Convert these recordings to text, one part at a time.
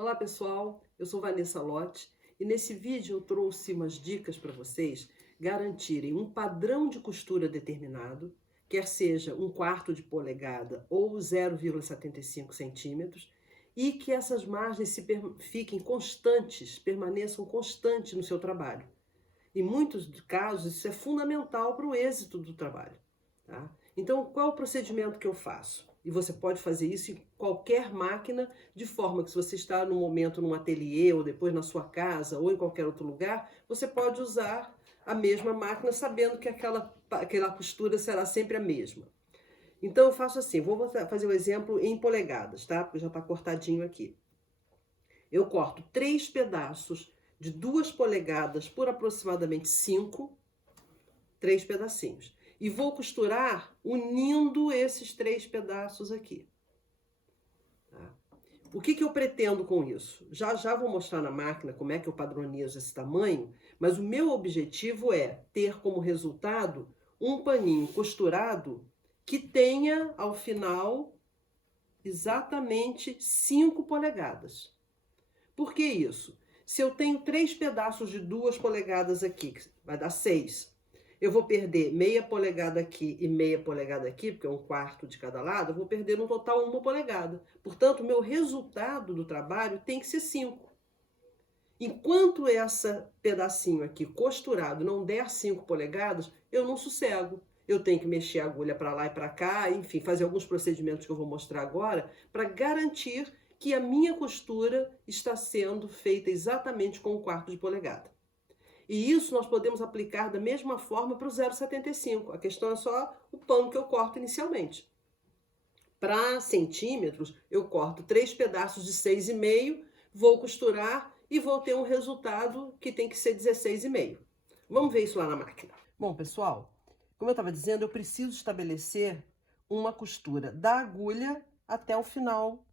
Olá pessoal, eu sou Vanessa Lotti e nesse vídeo eu trouxe umas dicas para vocês garantirem um padrão de costura determinado, quer seja 1/4 de polegada ou 0,75 centímetros, e que essas margens fiquem constantes, permaneçam constantes no seu trabalho. Em muitos casos, isso é fundamental para o êxito do trabalho. Tá? Então, qual é o procedimento que eu faço? E você pode fazer isso em qualquer máquina, de forma que se você está no momento num ateliê, ou depois na sua casa, ou em qualquer outro lugar, você pode usar a mesma máquina, sabendo que aquela costura será sempre a mesma. Então, eu faço assim, vou fazer o exemplo em polegadas, tá? Porque já está cortadinho aqui. Eu corto 3 pedaços de 2 polegadas por aproximadamente 5, 3 pedacinhos. E vou costurar unindo esses 3 pedaços aqui. Tá? O que eu pretendo com isso? Já já vou mostrar na máquina como é que eu padronizo esse tamanho, mas o meu objetivo é ter como resultado um paninho costurado que tenha, ao final, exatamente 5 polegadas. Por que isso? Se eu tenho 3 pedaços de 2 polegadas aqui, vai dar 6. Eu vou perder meia polegada aqui e meia polegada aqui, porque é 1/4 de cada lado, eu vou perder no total 1 polegada. Portanto, o meu resultado do trabalho tem que ser 5. Enquanto esse pedacinho aqui costurado não der 5 polegadas, eu não sossego. Eu tenho que mexer a agulha para lá e para cá, enfim, fazer alguns procedimentos que eu vou mostrar agora, para garantir que a minha costura está sendo feita exatamente com 1/4 de polegada. E isso nós podemos aplicar da mesma forma para o 0,75. A questão é só o pano que eu corto inicialmente. Para centímetros, eu corto 3 pedaços de 6,5, vou costurar e vou ter um resultado que tem que ser 16,5. Vamos ver isso lá na máquina. Bom, pessoal, como eu estava dizendo, eu preciso estabelecer uma costura da agulha até o final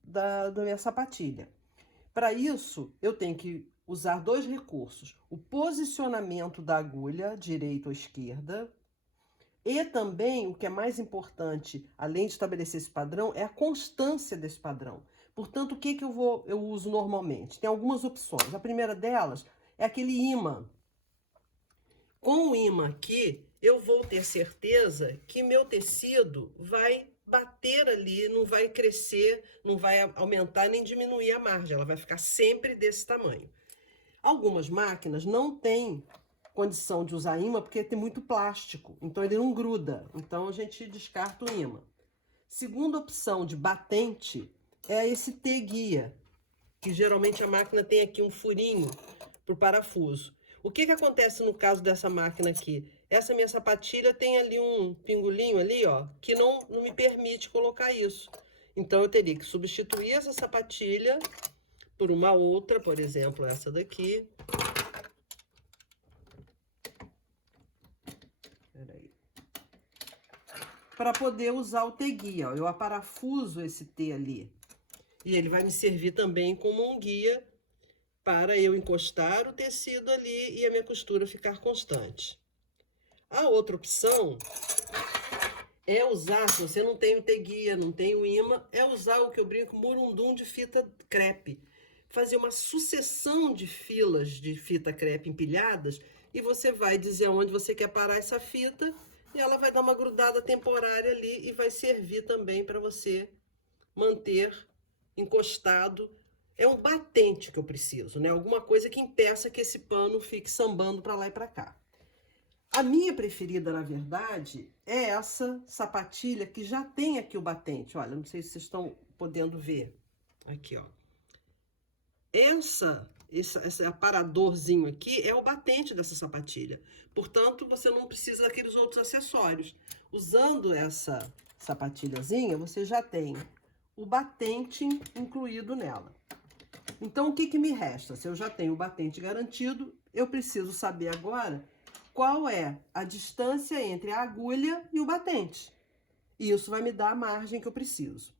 da minha sapatilha. Para isso, eu tenho que usar 2 recursos: o posicionamento da agulha, direita ou esquerda, e também, o que é mais importante, além de estabelecer esse padrão, é a constância desse padrão. Portanto, o que eu uso normalmente? Tem algumas opções. A primeira delas é aquele ímã. Com o ímã aqui, eu vou ter certeza que meu tecido vai bater ali, não vai crescer, não vai aumentar nem diminuir a margem, ela vai ficar sempre desse tamanho. Algumas máquinas não têm condição de usar ímã porque tem muito plástico, então ele não gruda, então a gente descarta o ímã. Segunda opção de batente é esse T-guia, que geralmente a máquina tem aqui um furinho para o parafuso. O que acontece no caso dessa máquina aqui? Essa minha sapatilha tem ali um pingolinho ali, ó, que não me permite colocar isso. Então eu teria que substituir essa sapatilha por uma outra, por exemplo, essa daqui. Peraí. Para poder usar o T-guia, ó, eu aparafuso esse T ali. E ele vai me servir também como um guia para eu encostar o tecido ali e a minha costura ficar constante. A outra opção é usar, se você não tem o T-guia, não tem o ímã, é usar o que eu brinco, murundum de fita crepe. Fazer uma sucessão de filas de fita crepe empilhadas e você vai dizer onde você quer parar essa fita e ela vai dar uma grudada temporária ali e vai servir também para você manter encostado. É um batente que eu preciso, né? Alguma coisa que impeça que esse pano fique sambando para lá e para cá. A minha preferida, na verdade, é essa sapatilha que já tem aqui o batente. Olha, não sei se vocês estão podendo ver. Aqui, ó. Esse aparadorzinho aqui é o batente dessa sapatilha. Portanto, você não precisa daqueles outros acessórios. Usando essa sapatilhazinha, você já tem o batente incluído nela. Então, o que me resta? Se eu já tenho o batente garantido, eu preciso saber agora qual é a distância entre a agulha e o batente. E isso vai me dar a margem que eu preciso.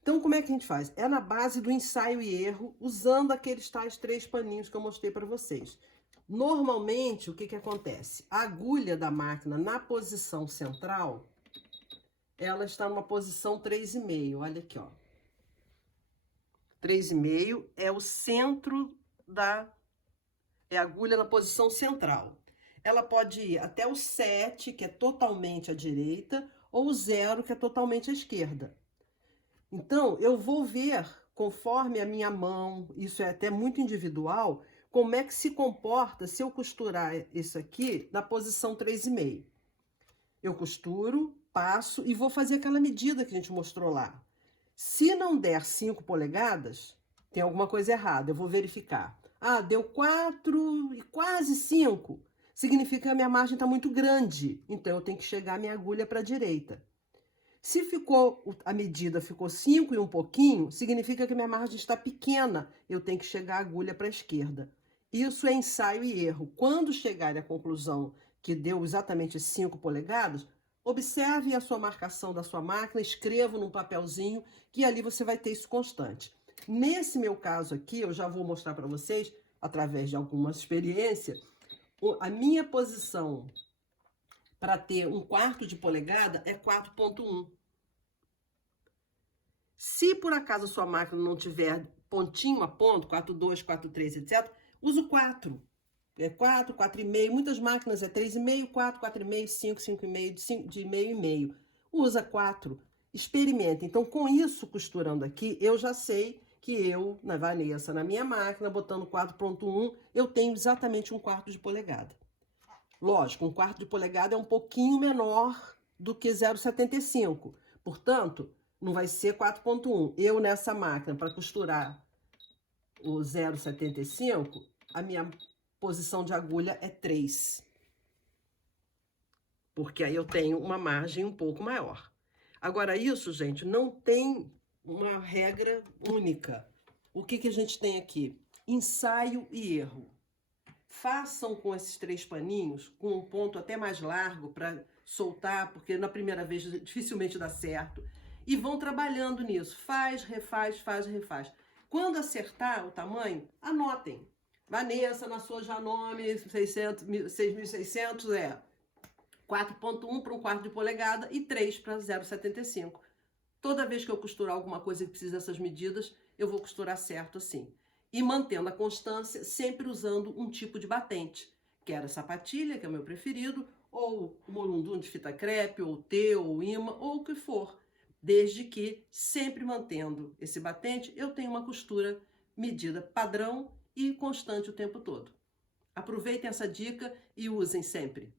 Então, como é que a gente faz? É na base do ensaio e erro, usando aqueles tais 3 paninhos que eu mostrei para vocês. Normalmente, o que acontece? A agulha da máquina, na posição central, ela está numa posição 3,5. Olha aqui, ó. 3,5 é o centro é a agulha na posição central. Ela pode ir até o 7, que é totalmente à direita, ou o 0, que é totalmente à esquerda. Então, eu vou ver, conforme a minha mão, isso é até muito individual, como é que se comporta se eu costurar isso aqui na posição 3,5. Eu costuro, passo e vou fazer aquela medida que a gente mostrou lá. Se não der 5 polegadas, tem alguma coisa errada, eu vou verificar. Ah, deu 4 e quase 5. Significa que a minha margem está muito grande, então eu tenho que chegar a minha agulha para a direita. Se a medida ficou 5 e um pouquinho, significa que minha margem está pequena, eu tenho que chegar a agulha para a esquerda. Isso é ensaio e erro. Quando chegar à conclusão que deu exatamente 5 polegadas, observe a sua marcação da sua máquina, escreva num papelzinho, que ali você vai ter isso constante. Nesse meu caso aqui, eu já vou mostrar para vocês, através de alguma experiência, a minha posição para ter 1/4 de polegada é 4,1. Se por acaso a sua máquina não tiver pontinho a ponto, 4,2, 4,3, etc., use o 4. É 4, 4,5. Muitas máquinas é 3,5, 4, 4,5, 5, 5,5, de meio e meio. Usa 4. Experimenta. Então, com isso, costurando aqui, eu já sei que eu, na Vanessa, na minha máquina, botando 4,1, eu tenho exatamente 1/4 de polegada. Lógico, 1/4 de polegada é um pouquinho menor do que 0,75. Portanto, não vai ser 4,1. Eu, nessa máquina, para costurar o 0,75, a minha posição de agulha é 3. Porque aí eu tenho uma margem um pouco maior. Agora, isso, gente, não tem uma regra única. O que a gente tem aqui? Ensaio e erro. Façam com esses 3 paninhos, com um ponto até mais largo para soltar, porque na primeira vez dificilmente dá certo. E vão trabalhando nisso. Faz, refaz, faz, refaz. Quando acertar o tamanho, anotem. Vanessa, na sua Janome 6.600 é 4,1 para 1/4 de polegada e 3 para 0,75. Toda vez que eu costurar alguma coisa que precisa dessas medidas, eu vou costurar certo assim. E mantendo a constância, sempre usando um tipo de batente. Quer a sapatilha, que é o meu preferido, ou o morundum de fita crepe, ou T, ou imã, ou o que for. Desde que, sempre mantendo esse batente, eu tenho uma costura medida padrão e constante o tempo todo. Aproveitem essa dica e usem sempre.